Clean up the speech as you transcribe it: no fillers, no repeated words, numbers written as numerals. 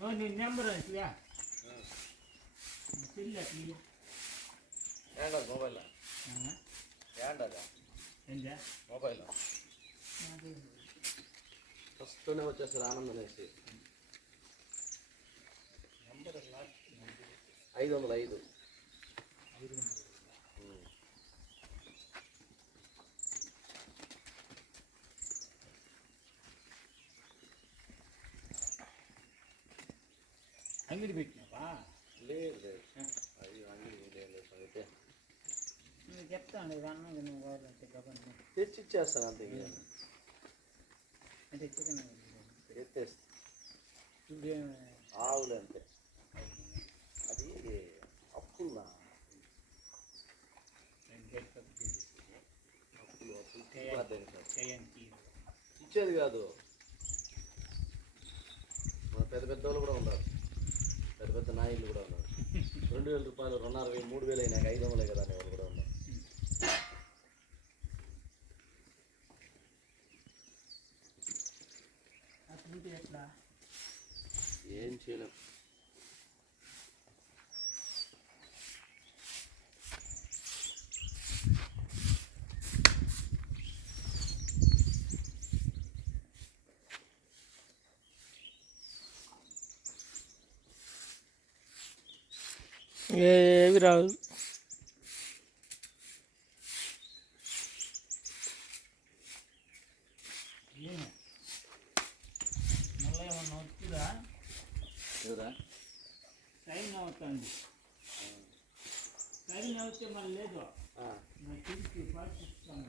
ನಿನ್ನ ನಂಬರ್ ಐತಿಯಾ ಇಲ್ಲ ఏంటది మొబైల్ ఏంటది ఏంటా మొబైల్ ఫస్ట్లోనే వచ్చేస్తుంది ఆనందం అనేసి నంబర్ 505 అంగడి పెట్టినావా లేదు లేదు అది అంగడి లేదు అయితే నేను చెప్తాను అన్నది నువ్వు కావాలంటే గబన్ తెచ్చి ఇచ్చేస్తాను అంతే అంటే చికెన్ ఎత్తేస్తా ఆవులు అంతే అది అప్పుల్లా ఇచ్చేది కాదు మన పెద్ద పెద్ద వాళ్ళు కూడా ఉన్నారు పెద్ద పెద్ద నాయకులు కూడా ఉన్నారు 2,000 రూపాయలు 2,500 3,000 అయినాక 500 కదా అనే వాళ్ళు కూడా ఉన్నారు ఎట్లా ఏం చేయలేం ఏవి రాదు మళ్ళీ ఏమన్నా వస్తుందా ఎవరా సైన్ అవుతుంది సైన్ అవుతే మళ్ళీ లేదు తిరిగి పాటిస్తాను